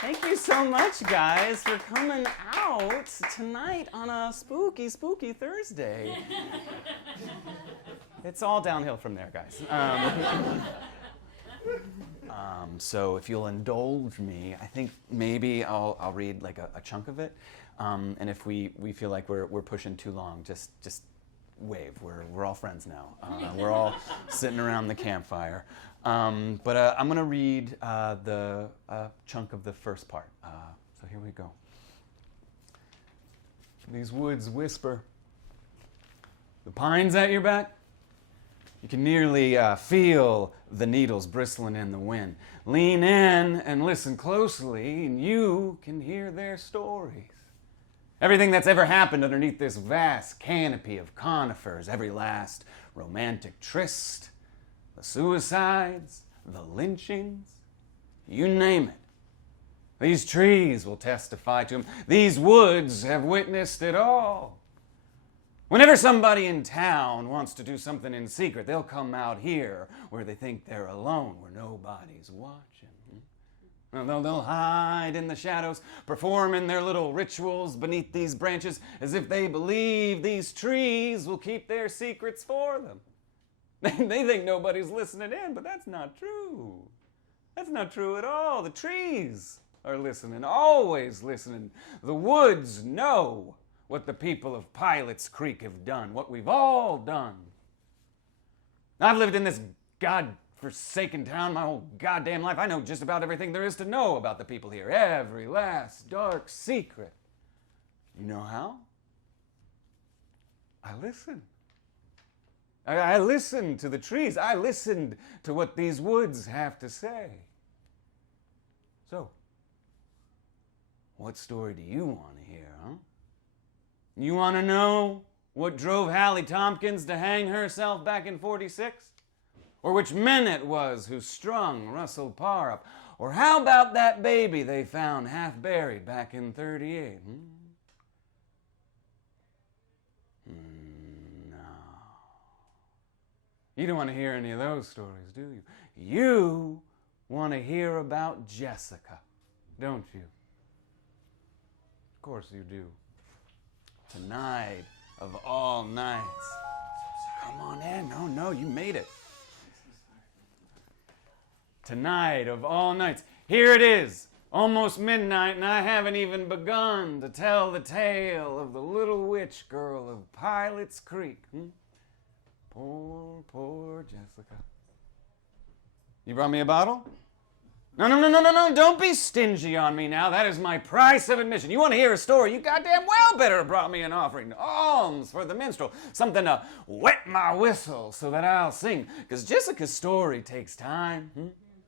Thank you so much, guys, for coming out tonight on a spooky, spooky Thursday. It's all downhill from there, guys. So if you'll indulge me, I think maybe I'll read like a chunk of it. And if we feel like we're pushing too long, just wave. We're all friends now. We're all sitting around the campfire. But I'm going to read the chunk of the first part. So here we go. These woods whisper. The pines at your back. You can nearly feel the needles bristling in the wind. Lean in and listen closely, and you can hear their stories. Everything that's ever happened underneath this vast canopy of conifers, every last romantic tryst, the suicides, the lynchings, you name it. These trees will testify to them. These woods have witnessed it all. Whenever somebody in town wants to do something in secret, they'll come out here where they think they're alone, where nobody's watching. They'll hide in the shadows, performing their little rituals beneath these branches as if they believe these trees will keep their secrets for them. They think nobody's listening in, but that's not true. That's not true at all. The trees are listening, always listening. The woods know what the people of Pilot's Creek have done, what we've all done. I've lived in this God-forsaken town my whole goddamn life. I know just about everything there is to know about the people here. Every last dark secret. You know how? I listen. I listened to the trees. I listened to what these woods have to say. So, what story do you want to hear, huh? You want to know what drove Hallie Tompkins to hang herself back in '46? Or which men it was who strung Russell Parr up? Or how about that baby they found half buried back in '38? You don't want to hear any of those stories, do you? You want to hear about Jessica, don't you? Of course you do. Tonight of all nights. Come on in. No, you made it. Tonight of all nights. Here it is, almost midnight, and I haven't even begun to tell the tale of the little witch girl of Pilot's Creek. Poor Jessica. You brought me a bottle? No, don't be stingy on me now. That is my price of admission. You want to hear a story? You goddamn well better have brought me an offering. Alms for the minstrel. Something to wet my whistle so that I'll sing. Because Jessica's story takes time.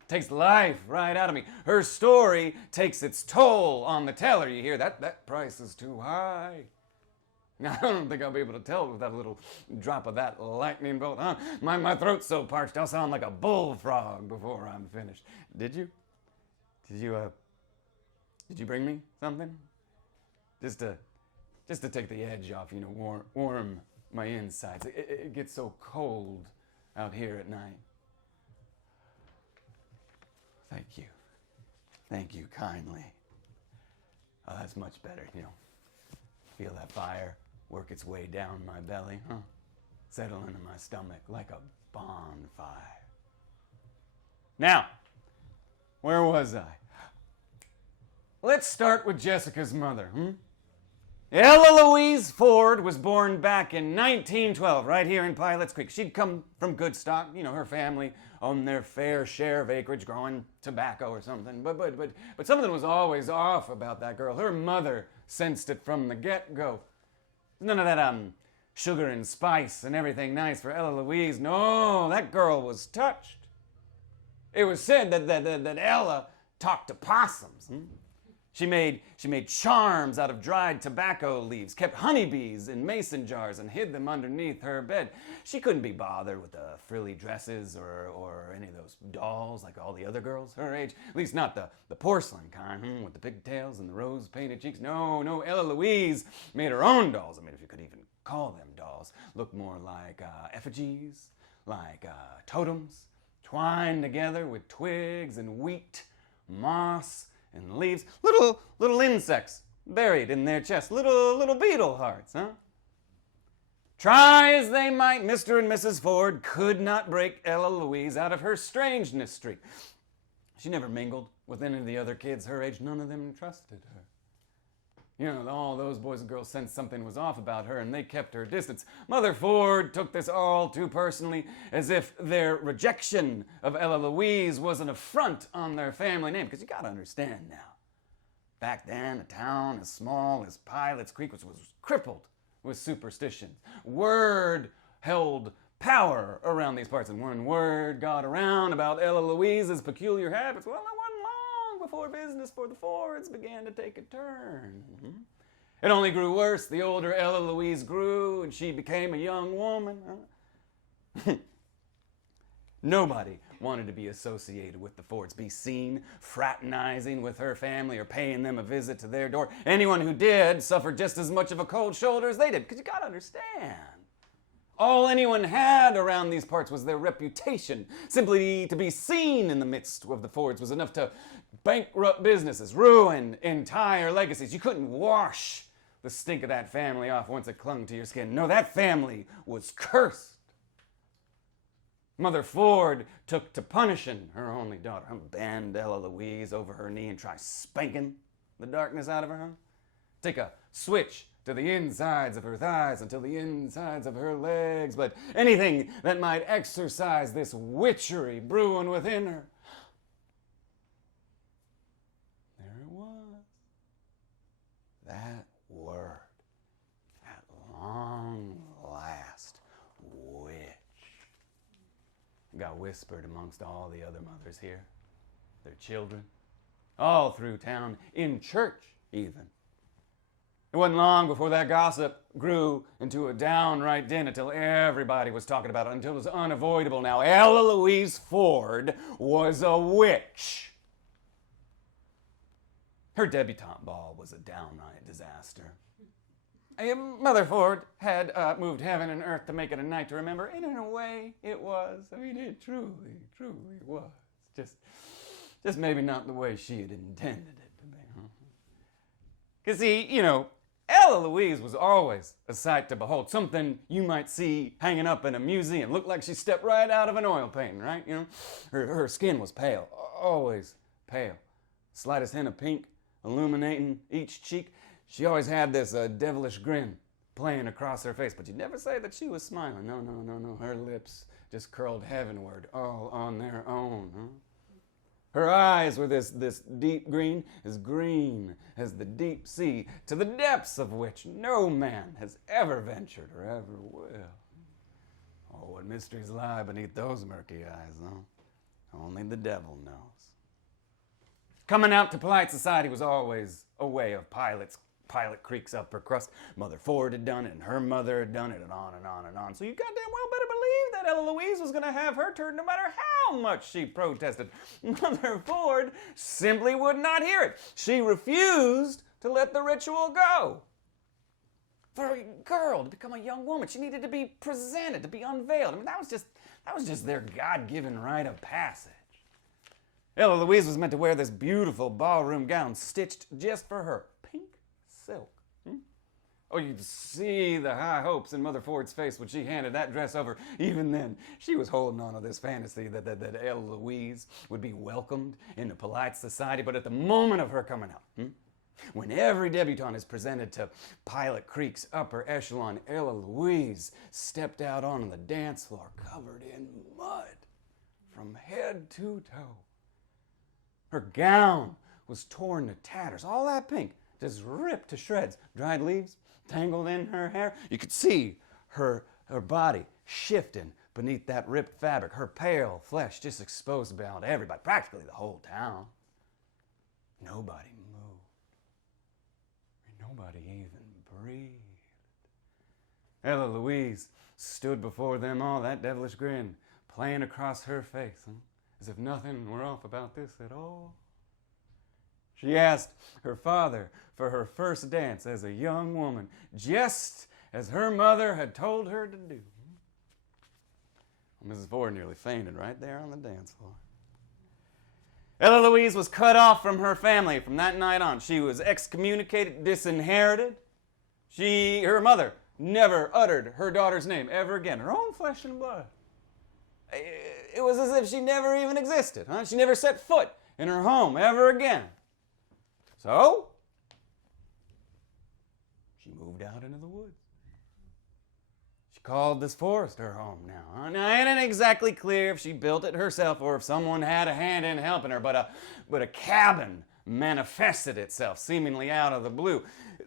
Takes life right out of me. Her story takes its toll on the teller. You hear that? That price is too high. I don't think I'll be able to tell without a little drop of that lightning bolt, huh? My throat's so parched I'll sound like a bullfrog before I'm finished. Did you? Did you bring me something? Just to take the edge off, warm my insides. It gets so cold out here at night. Thank you kindly. Oh, that's much better, Feel that fire work its way down my belly, huh? Settle into my stomach like a bonfire. Now, where was I? Let's start with Jessica's mother, Ella Louise Ford was born back in 1912, right here in Pilot's Creek. She'd come from good stock. Her family owned their fair share of acreage growing tobacco or something. But something was always off about that girl. Her mother sensed it from the get-go. None of that sugar and spice and everything nice for Ella Louise. No, that girl was touched. It was said that Ella talked to possums. She made charms out of dried tobacco leaves, kept honeybees in mason jars, and hid them underneath her bed. She couldn't be bothered with the frilly dresses or any of those dolls like all the other girls her age. At least not the porcelain kind, with the pigtails and the rose-painted cheeks. No, Ella Louise made her own dolls. I mean, if you could even call them dolls. Look more like effigies, like totems, twined together with twigs and wheat, moss, and leaves, little insects buried in their chests, little beetle hearts, huh? Try as they might, Mr. and Mrs. Ford could not break Ella Louise out of her strangeness streak. She never mingled with any of the other kids her age. None of them trusted her. You know, all those boys and girls sensed something was off about her, and they kept her distance. Mother Ford took this all too personally, as if their rejection of Ella Louise was an affront on their family name. Because you got to understand now, back then, a town as small as Pilot's Creek was crippled with superstition. Word held power around these parts, and when word got around about Ella Louise's peculiar habits, well, it wasn't long before business for the Fords began to take a turn. It only grew worse the older Ella Louise grew, and she became a young woman. Nobody wanted to be associated with the Fords, be seen fraternizing with her family or paying them a visit to their door. Anyone who did suffered just as much of a cold shoulder as they did, because you got to understand, all anyone had around these parts was their reputation. Simply to be seen in the midst of the Fords was enough to bankrupt businesses, ruin entire legacies. You couldn't wash the stink of that family off once it clung to your skin. No, that family was cursed. Mother Ford took to punishing her only daughter. Bend Ella Louise over her knee and try spanking the darkness out of her. Take a switch to the insides of her thighs until the insides of her legs, but anything that might exercise this witchery brewing within her. There it was. That word. At long last. Witch. Got whispered amongst all the other mothers here. Their children. All through town. In church, even. It wasn't long before that gossip grew into a downright din until everybody was talking about it, until it was unavoidable now. Ella Louise Ford was a witch. Her debutante ball was a downright disaster. Mother Ford had moved heaven and earth to make it a night to remember, and in a way it was. I mean, it truly was. Just maybe not the way she had intended it to be. Because see, you know, Ella Louise was always a sight to behold. Something you might see hanging up in a museum. Looked like she stepped right out of an oil painting, right? You know, her skin was pale, always pale. Slightest hint of pink illuminating each cheek. She always had this devilish grin playing across her face, but you'd never say that she was smiling. No. Her lips just curled heavenward, all on their own. Her eyes were this deep green as the deep sea, to the depths of which no man has ever ventured or ever will. Oh, what mysteries lie beneath those murky eyes, though. Only the devil knows. Coming out to polite society was always a way of Pilot Creek's upper crust. Mother Ford had done it, and her mother had done it, and on and on and on. So you goddamn well better believe that Ella Louise was going to have her turn no matter how much she protested. Mother Ford simply would not hear it. She refused to let the ritual go. For a girl to become a young woman, she needed to be presented, to be unveiled. I mean, that was just their God-given rite of passage. Ella Louise was meant to wear this beautiful ballroom gown stitched just for her. Pink silk. Oh, you'd see the high hopes in Mother Ford's face when she handed that dress over. Even then, she was holding on to this fantasy that Ella Louise would be welcomed into polite society. But at the moment of her coming out, when every debutante is presented to Pilot Creek's upper echelon, Ella Louise stepped out onto the dance floor covered in mud from head to toe. Her gown was torn to tatters, all that pink, just ripped to shreds. Dried leaves tangled in her hair. You could see her body shifting beneath that ripped fabric, her pale flesh just exposed about everybody, practically the whole town. Nobody moved. Nobody even breathed. Ella Louise stood before them all, that devilish grin playing across her face, as if nothing were off about this at all. She asked her father for her first dance as a young woman, just as her mother had told her to do. Mrs. Ford nearly fainted right there on the dance floor. Ella Louise was cut off from her family from that night on. She was excommunicated, disinherited. Her mother, never uttered her daughter's name ever again. Her own flesh and blood. It was as if she never even existed. Huh? She never set foot in her home ever again. So, she moved out into the woods. She called this forest her home now. Huh? Now, it ain't exactly clear if she built it herself or if someone had a hand in helping her, but a cabin manifested itself seemingly out of the blue.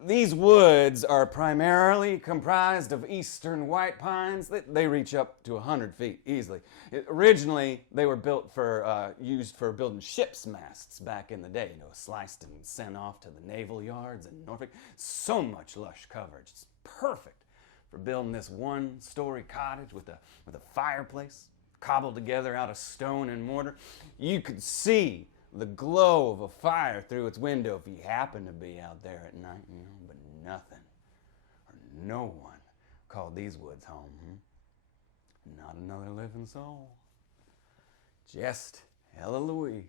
These woods are primarily comprised of eastern white pines. They reach up to 100 feet easily. Originally, they were used for building ships' masts back in the day. Sliced and sent off to the naval yards in Norfolk. So much lush coverage. It's perfect for building this one-story cottage with a fireplace cobbled together out of stone and mortar. You could see the glow of a fire through its window if you happen to be out there at night, but nothing or no one called these woods home. Not another living soul. Just Ella Louise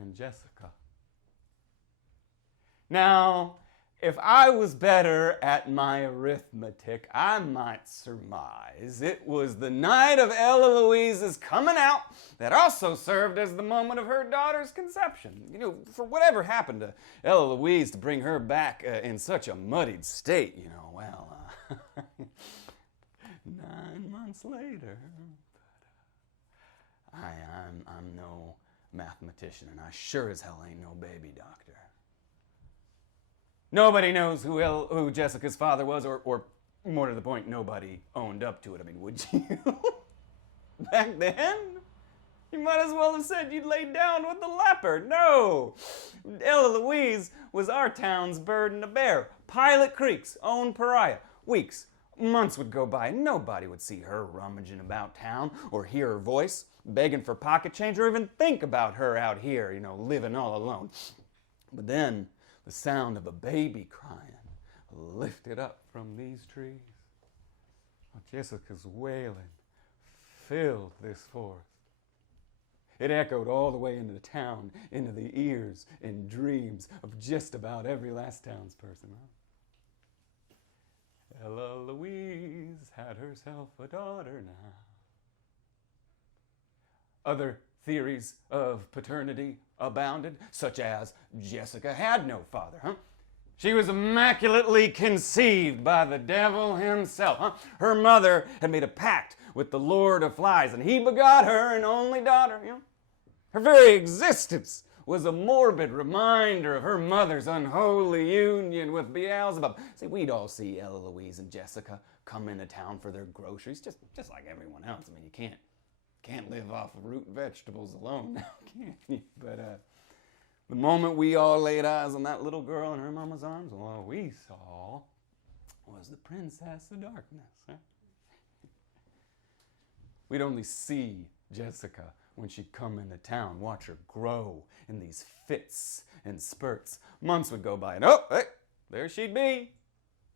and Jessica. Now, if I was better at my arithmetic, I might surmise it was the night of Ella Louise's coming out that also served as the moment of her daughter's conception. For whatever happened to Ella Louise to bring her back in such a muddied state, 9 months later. But I'm no mathematician, and I sure as hell ain't no baby doctor. Nobody knows who Jessica's father was, or more to the point, nobody owned up to it. Would you? Back then? You might as well have said you'd laid down with the leopard. No! Ella Louise was our town's burden to bear. Pilot Creek's own pariah. Weeks, months would go by, and nobody would see her rummaging about town, or hear her voice, begging for pocket change, or even think about her out here, living all alone. But then, the sound of a baby crying lifted up from these trees. Jessica's wailing filled this forest. It echoed all the way into the town, into the ears and dreams of just about every last townsperson. Ella Louise had herself a daughter now. Other theories of paternity abounded, such as Jessica had no father. She was immaculately conceived by the devil himself. Her mother had made a pact with the Lord of Flies, and he begot her an only daughter. Her very existence was a morbid reminder of her mother's unholy union with Beelzebub. See, we'd all see Ella Louise and Jessica come into town for their groceries, just like everyone else. You can't live off of root vegetables alone now, can you? But the moment we all laid eyes on that little girl in her mama's arms, all we saw was the princess of darkness. We'd only see Jessica when she'd come into town, watch her grow in these fits and spurts. Months would go by, and there she'd be,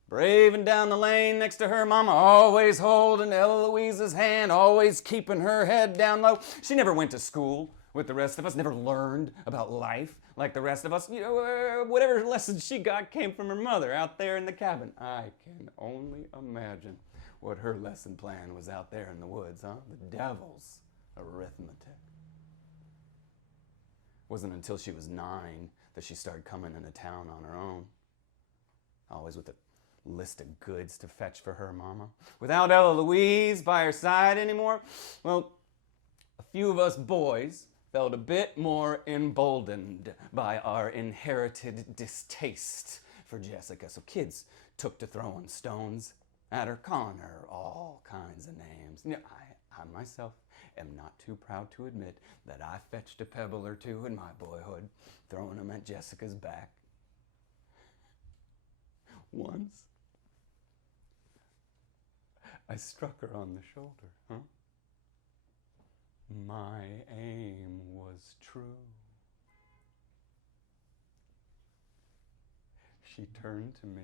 braving down the lane next to her mama, always holding Ella Louise's hand, always keeping her head down low. She never went to school with the rest of us, never learned about life like the rest of us. Whatever lessons she got came from her mother out there in the cabin. I can only imagine what her lesson plan was out there in the woods, The devil's arithmetic. It wasn't until she was 9 that she started coming into town on her own, always with a list of goods to fetch for her mama. Without Ella Louise by her side anymore, well, a few of us boys felt a bit more emboldened by our inherited distaste for Jessica. So kids took to throwing stones at her, calling her all kinds of names. I myself am not too proud to admit that I fetched a pebble or two in my boyhood, throwing them at Jessica's back. Once, I struck her on the shoulder. My aim was true. She turned to me.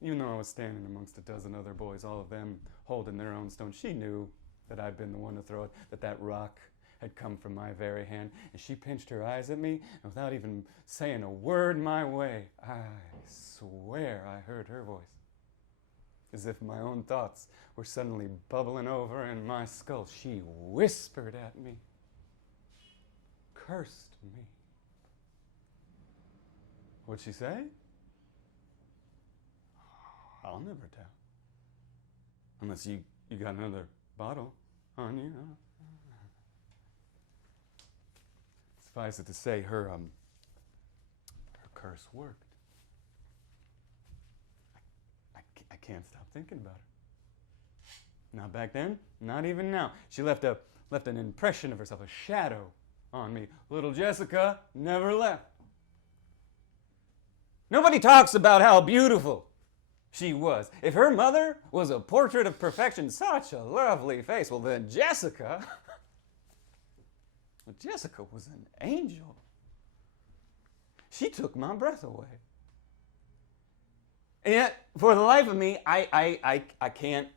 Even though I was standing amongst a dozen other boys, all of them holding their own stones, she knew that I'd been the one to throw it, that rock had come from my very hand. And she pinched her eyes at me, and without even saying a word my way, I swear I heard her voice. As if my own thoughts were suddenly bubbling over in my skull, she whispered at me, cursed me. What'd she say? I'll never tell. Unless you got another bottle on you. Suffice it to say, her curse worked. I can't stop thinking about her. Not back then, not even now. She left an impression of herself, a shadow on me. Little Jessica never left. Nobody talks about how beautiful she was. If her mother was a portrait of perfection, such a lovely face, well then Jessica was an angel. She took my breath away. And yet, for the life of me, I can't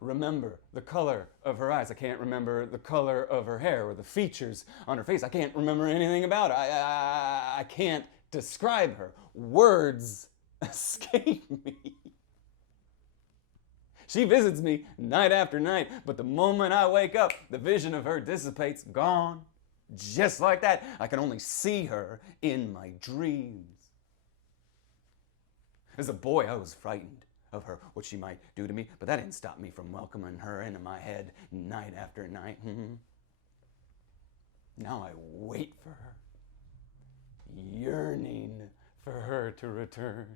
remember the color of her eyes. I can't remember the color of her hair or the features on her face. I can't remember anything about her. I can't describe her. Words escape me. She visits me night after night, but the moment I wake up, the vision of her dissipates, gone. Just like that, I can only see her in my dreams. As a boy, I was frightened of her, what she might do to me, but that didn't stop me from welcoming her into my head night after night. Now I wait for her, yearning for her to return.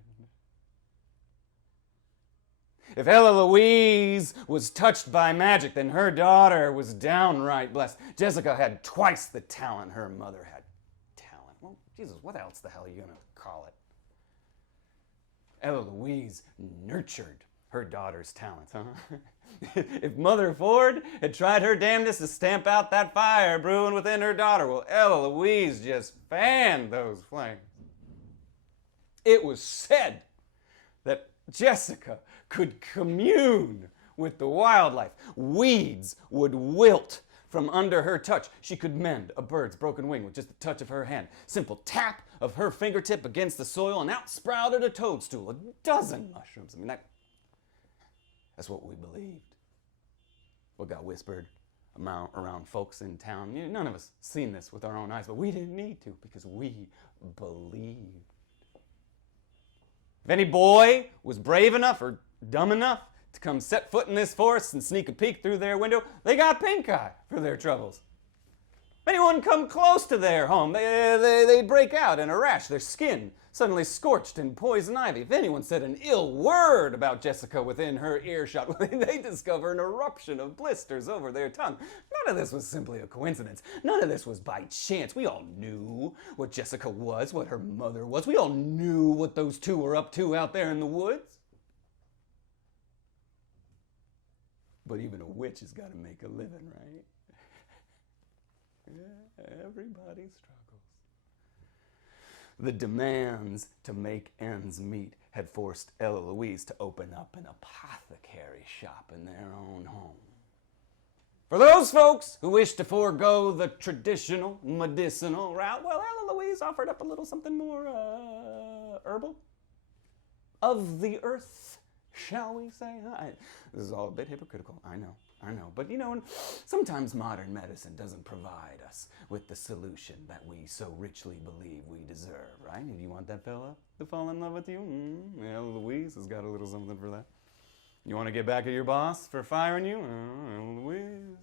If Ella Louise was touched by magic, then her daughter was downright blessed. Jessica had twice the talent her mother had. Talent? Well, Jesus, what else the hell are you going to call it? Ella Louise nurtured her daughter's talents, huh? If Mother Ford had tried her damnedest to stamp out that fire brewing within her daughter, well, Ella Louise just fanned those flames. It was said that Jessica could commune with the wildlife. Weeds would wilt from under her touch. She could mend a bird's broken wing with just the touch of her hand. Simple tap of her fingertip against the soil, and out sprouted a toadstool, a dozen mushrooms. I mean, that's what we believed. What got whispered around folks in town. None of us seen this with our own eyes, but we didn't need to because we believed. If any boy was brave enough or dumb enough to come set foot in this forest and sneak a peek through their window, they got pink eye for their troubles. If anyone come close to their home, they break out in a rash, their skin suddenly scorched in poison ivy. If anyone said an ill word about Jessica within her earshot, they discover an eruption of blisters over their tongue. None of this was simply a coincidence. None of this was by chance. We all knew what Jessica was, what her mother was. We all knew what those two were up to out there in the woods. But even a witch has got to make a living, right? Yeah, everybody struggles. The demands to make ends meet had forced Ella Louise to open up an apothecary shop in their own home. For those folks who wish to forego the traditional medicinal route, well, Ella Louise offered up a little something more herbal. Of the earth, shall we say? This is all a bit hypocritical, I know. But sometimes modern medicine doesn't provide us with the solution that we so richly believe we deserve, right? Do you want that fella to fall in love with you? Ella Louise has got a little something for that. You want to get back at your boss for firing you? Ella Louise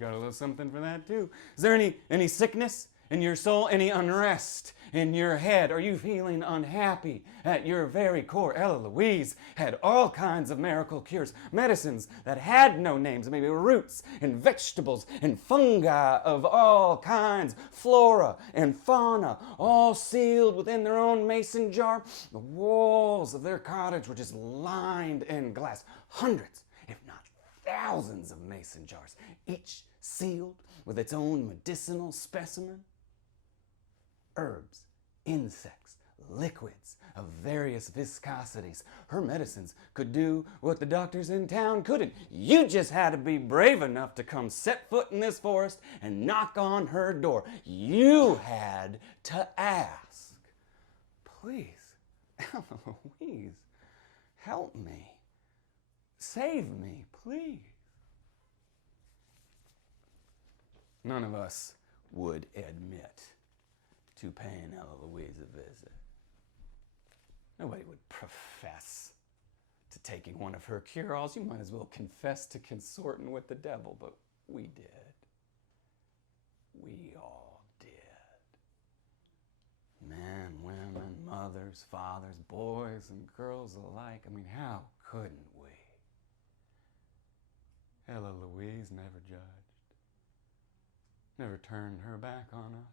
got a little something for that too. Is there any sickness in your soul? Any unrest in your head? Are you feeling unhappy at your very core? Ella Louise had all kinds of miracle cures, medicines that had no names, maybe roots and vegetables and fungi of all kinds, flora and fauna, all sealed within their own mason jar. The walls of their cottage were just lined in glass. Hundreds, if not thousands of mason jars, each sealed with its own medicinal specimen. Herbs, insects, liquids of various viscosities. Her medicines could do what the doctors in town couldn't. You just had to be brave enough to come set foot in this forest and knock on her door. You had to ask. Please, Eloise, help me. Save me, please. None of us would admit to paying Eloise a visit. Nobody would profess to taking one of her cure-alls. You might as well confess to consorting with the devil, but we did. We all did. Men, women, mothers, fathers, boys and girls alike. I mean, how couldn't we? Ella Louise never judged, never turned her back on us.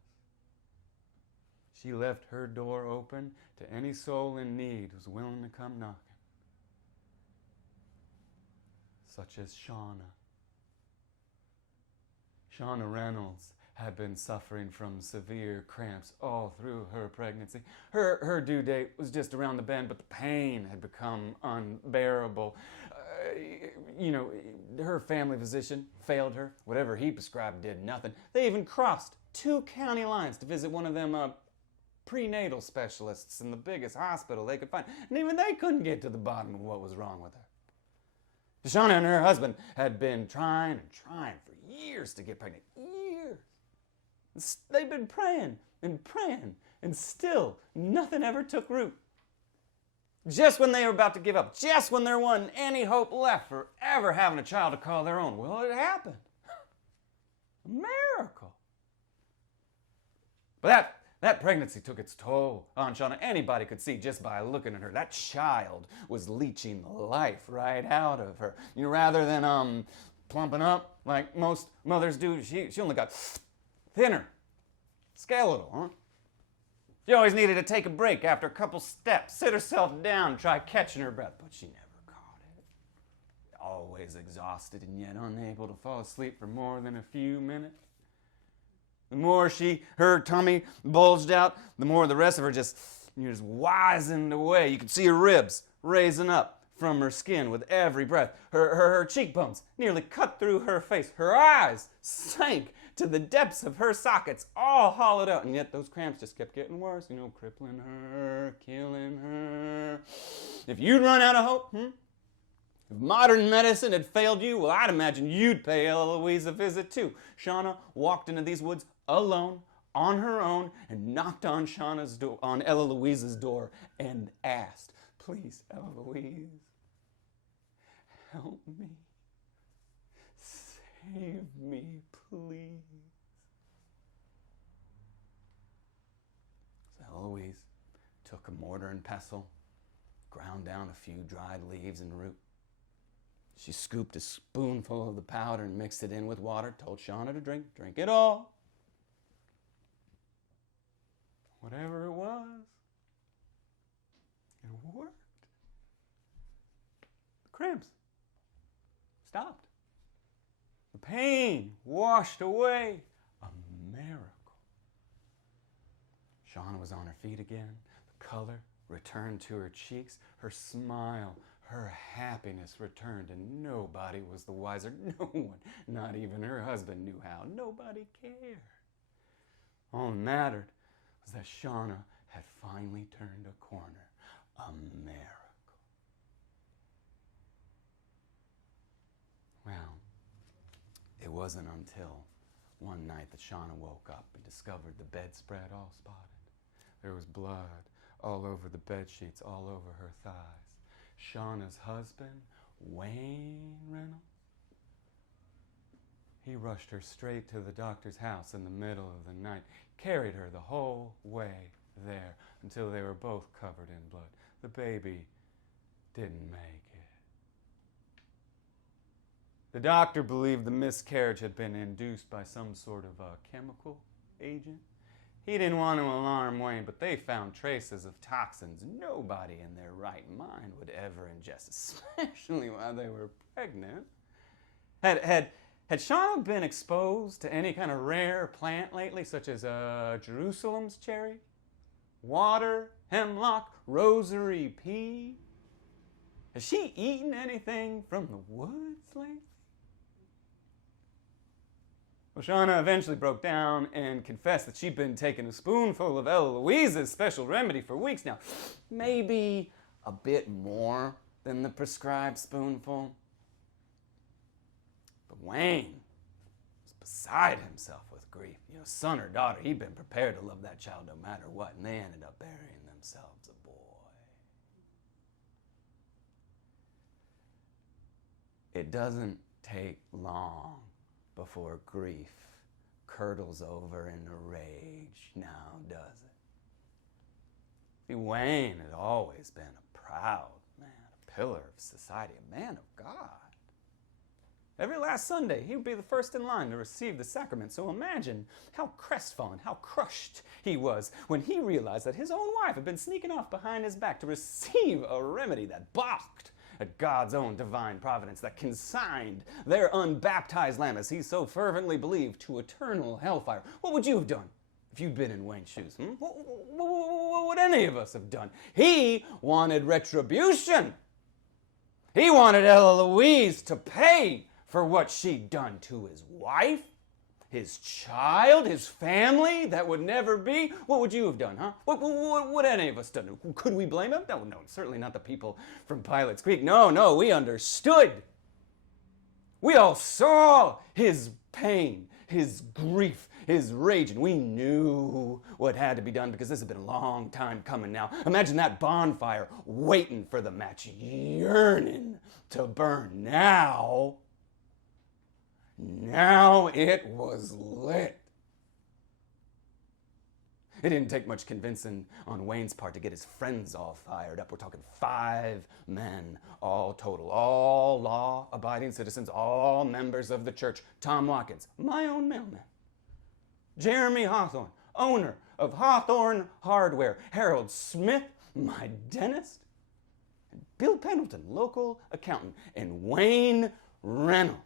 She left her door open to any soul in need who's willing to come knocking, such as Shauna. Shauna Reynolds had been suffering from severe cramps all through her pregnancy. Her due date was just around the bend, but the pain had become unbearable. Her family physician failed her. Whatever he prescribed did nothing. They even crossed 2 county lines to visit one of them prenatal specialists in the biggest hospital they could find. And even they couldn't get to the bottom of what was wrong with her. Shauna and her husband had been trying for years to get pregnant. Years. They'd been praying, and still nothing ever took root. Just when they were about to give up, just when there wasn't any hope left for ever having a child to call their own, well, it happened. A miracle. But that pregnancy took its toll on Shauna. Anybody could see just by looking at her. That child was leeching the life right out of her. Rather than plumping up like most mothers do, she only got thinner, skeletal, huh? She always needed to take a break after a couple steps, sit herself down, try catching her breath, but she never caught it. Always exhausted and yet unable to fall asleep for more than a few minutes. The more her tummy bulged out, the more the rest of her just wizened away. You could see her ribs raising up from her skin with every breath. Her cheekbones nearly cut through her face. Her eyes sank to the depths of her sockets, all hollowed out. And yet those cramps just kept getting worse, crippling her, killing her. If you'd run out of hope, if modern medicine had failed you, well, I'd imagine you'd pay Eloise a visit too. Shauna walked into these woods alone, on her own, and knocked on Eloise's door and asked, "Please, Eloise, help me. Save me, please." So Eloise took a mortar and pestle, ground down a few dried leaves and root. She scooped a spoonful of the powder and mixed it in with water, told Shauna to drink it all. Whatever it was, it worked. The cramps stopped. The pain washed away. A miracle. Shauna was on her feet again. The color returned to her cheeks. Her smile, her happiness returned, and nobody was the wiser. No one, not even her husband, knew how. Nobody cared. All that mattered was that Shauna had finally turned a corner. A miracle. Well, it wasn't until one night that Shauna woke up and discovered the bedspread all spotted. There was blood all over the bed sheets, all over her thighs. Shauna's husband, Wayne Reynolds, he rushed her straight to the doctor's house in the middle of the night, carried her the whole way there until they were both covered in blood. The baby didn't make it. The doctor believed the miscarriage had been induced by some sort of a chemical agent. He didn't want to alarm Wayne, but they found traces of toxins nobody in their right mind would ever ingest, especially while they were pregnant. Had Shauna been exposed to any kind of rare plant lately, such as Jerusalem's cherry? water, hemlock, rosary, pea. Has she eaten anything from the woods lately? Well, Shauna eventually broke down and confessed that she'd been taking a spoonful of Ella Louise's special remedy for weeks now. Maybe a bit more than the prescribed spoonful. But Wayne was beside himself with grief. You know, son or daughter, he'd been prepared to love that child no matter what, and they ended up burying themselves a boy. It doesn't take long before grief curdles over into rage, now does it? See, Wayne had always been a proud man, a pillar of society, a man of God. Every last Sunday, he would be the first in line to receive the sacrament. So imagine how crestfallen, how crushed he was when he realized that his own wife had been sneaking off behind his back to receive a remedy that balked at God's own divine providence, that consigned their unbaptized lamb, as he so fervently believed, to eternal hellfire. What would you have done if you'd been in Wayne's shoes? What would any of us have done? He wanted retribution. He wanted Ella Louise to pay for what she'd done to his wife, his child, his family that would never be. What would you have done, huh? What would any of us done? Could we blame him? No, certainly not the people from Pilate's Creek. No, we understood. We all saw his pain, his grief, his rage, and we knew what had to be done because this had been a long time coming now. Imagine that bonfire waiting for the match, yearning to burn. Now it was lit. It didn't take much convincing on Wayne's part to get his friends all fired up. We're talking 5 men, all total, all law-abiding citizens, all members of the church. Tom Watkins, my own mailman. Jeremy Hawthorne, owner of Hawthorne Hardware. Harold Smith, my dentist. And Bill Pendleton, local accountant. And Wayne Reynolds.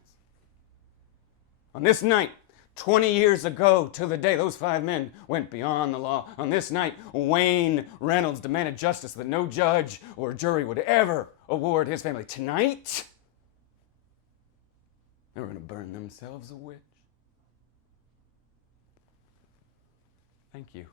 On this night, 20 years ago to the day, those 5 men went beyond the law. On this night, Wayne Reynolds demanded justice that no judge or jury would ever award his family. Tonight, they were going to burn themselves a witch. Thank you.